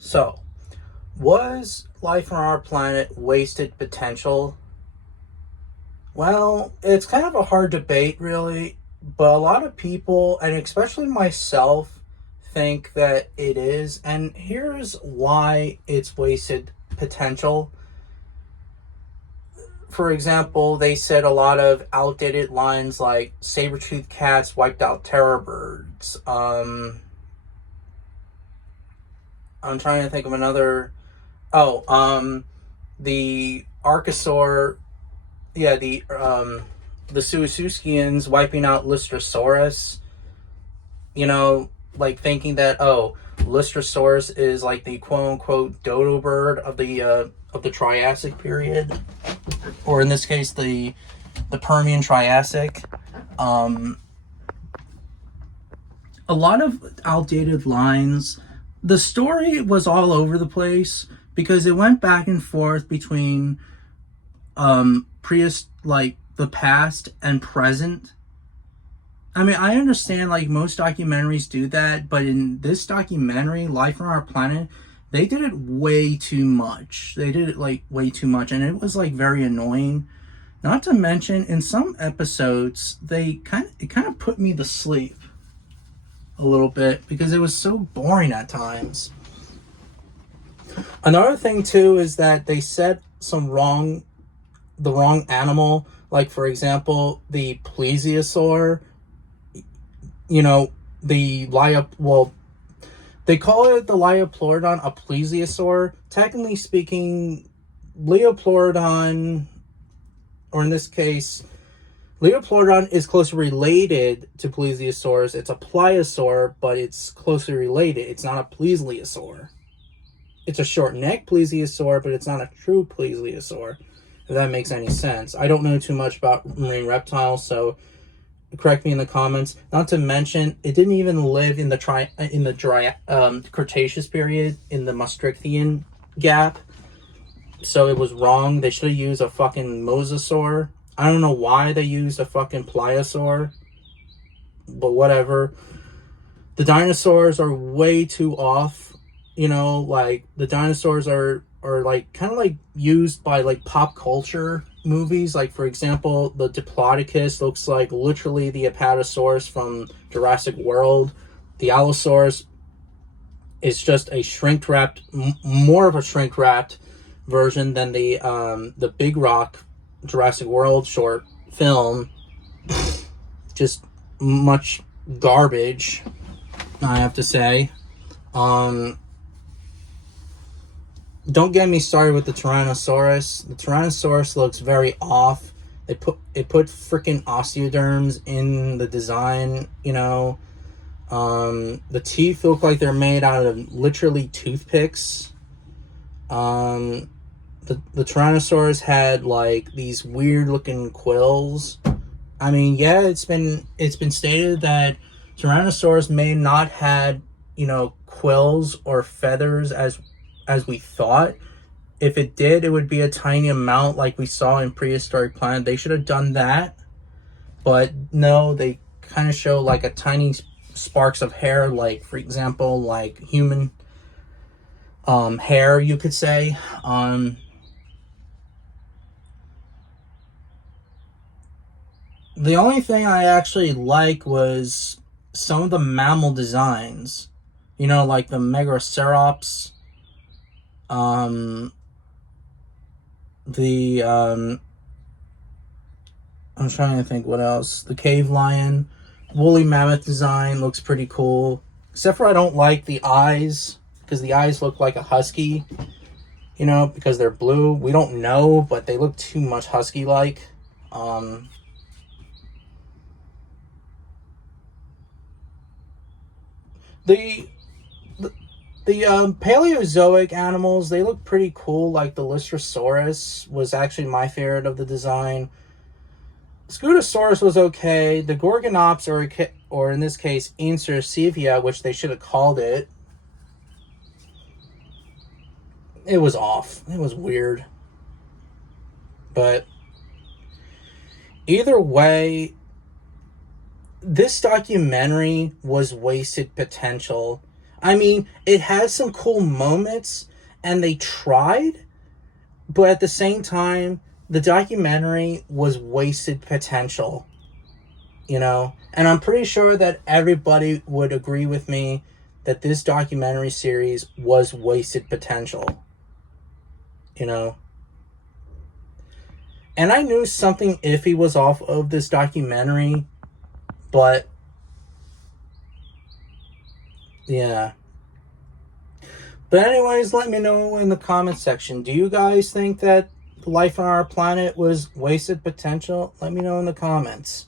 So, was life on our planet wasted potential? Well, it's kind of a hard debate, really, but a lot of people, and especially myself, think that it is. And here's why it's wasted potential. For example, they said a lot of outdated lines like saber-toothed cats wiped out terror birds. I'm trying to think of another. Oh, the Archosaur, yeah, the Suisuskians wiping out Lystrosaurus. Like thinking that, oh, Lystrosaurus is like the quote unquote dodo bird of the Triassic period, or in this case the Permian Triassic. Um, a lot of outdated lines. The story was all over the place because it went back and forth between like the past and present. I mean, I understand like most documentaries do that, but in this documentary, Life on Our Planet, they did it way too much. They did it like way too much, and it was like very annoying. Not to mention, in some episodes, it kind of put me to sleep a little bit because it was so boring at times. Another thing too is that they said the wrong animal. Like for example, the plesiosaur. You know, they call it the Liopleurodon a plesiosaur. Technically speaking, Liopleurodon, or in this case, Liopleurodon is closely related to plesiosaurs. It's a pliosaur, but it's closely related. It's not a plesiosaur. It's a short neck plesiosaur, but it's not a true plesiosaur. If that makes any sense. I don't know too much about marine reptiles, so correct me in the comments. Not to mention, it didn't even live in the dry Cretaceous period in the Maastrichtian gap, so it was wrong. They should have used a fucking mosasaur. I don't know why they used a fucking pliosaur, but whatever. The dinosaurs are way too off. Like the dinosaurs are like kind of like used by like pop culture movies. Like for example, the Diplodocus looks like literally the Apatosaurus from Jurassic World. The Allosaurus is just a shrink wrapped, more of a shrink wrapped version than the Big Rock Jurassic World short film. Just much garbage, I have to say. Don't get me started with the Tyrannosaurus. The Tyrannosaurus looks very off. It put freaking osteoderms in the design. The teeth look like they're made out of literally toothpicks. The Tyrannosaurus had like these weird looking quills. I mean, yeah, it's been stated that Tyrannosaurus may not had quills or feathers as we thought. If it did, it would be a tiny amount like we saw in Prehistoric Planet. They should have done that, but no, they kind of show like a tiny sparks of hair, like for example, like human hair, you could say. The only thing I actually like was some of the mammal designs, like the Megacerops, the I'm trying to think what else. The cave lion, woolly mammoth design looks pretty cool. Except for I don't like the eyes, because the eyes look like a husky, because they're blue. We don't know, but they look too much husky like. The Paleozoic animals, they look pretty cool. Like the Lystrosaurus was actually my favorite of the design. Scutosaurus was okay. The Gorgonops, or in this case, Incercivia, which they should have called it, it was off. It was weird. But either way, this documentary was wasted potential. I mean, it has some cool moments, and they tried, but at the same time, the documentary was wasted potential, you know? And I'm pretty sure that everybody would agree with me that this documentary series was wasted potential, you know? And I knew something iffy was off of this documentary, but yeah. But anyways, let me know in the comments section. Do you guys think that life on our planet was wasted potential? Let me know in the comments.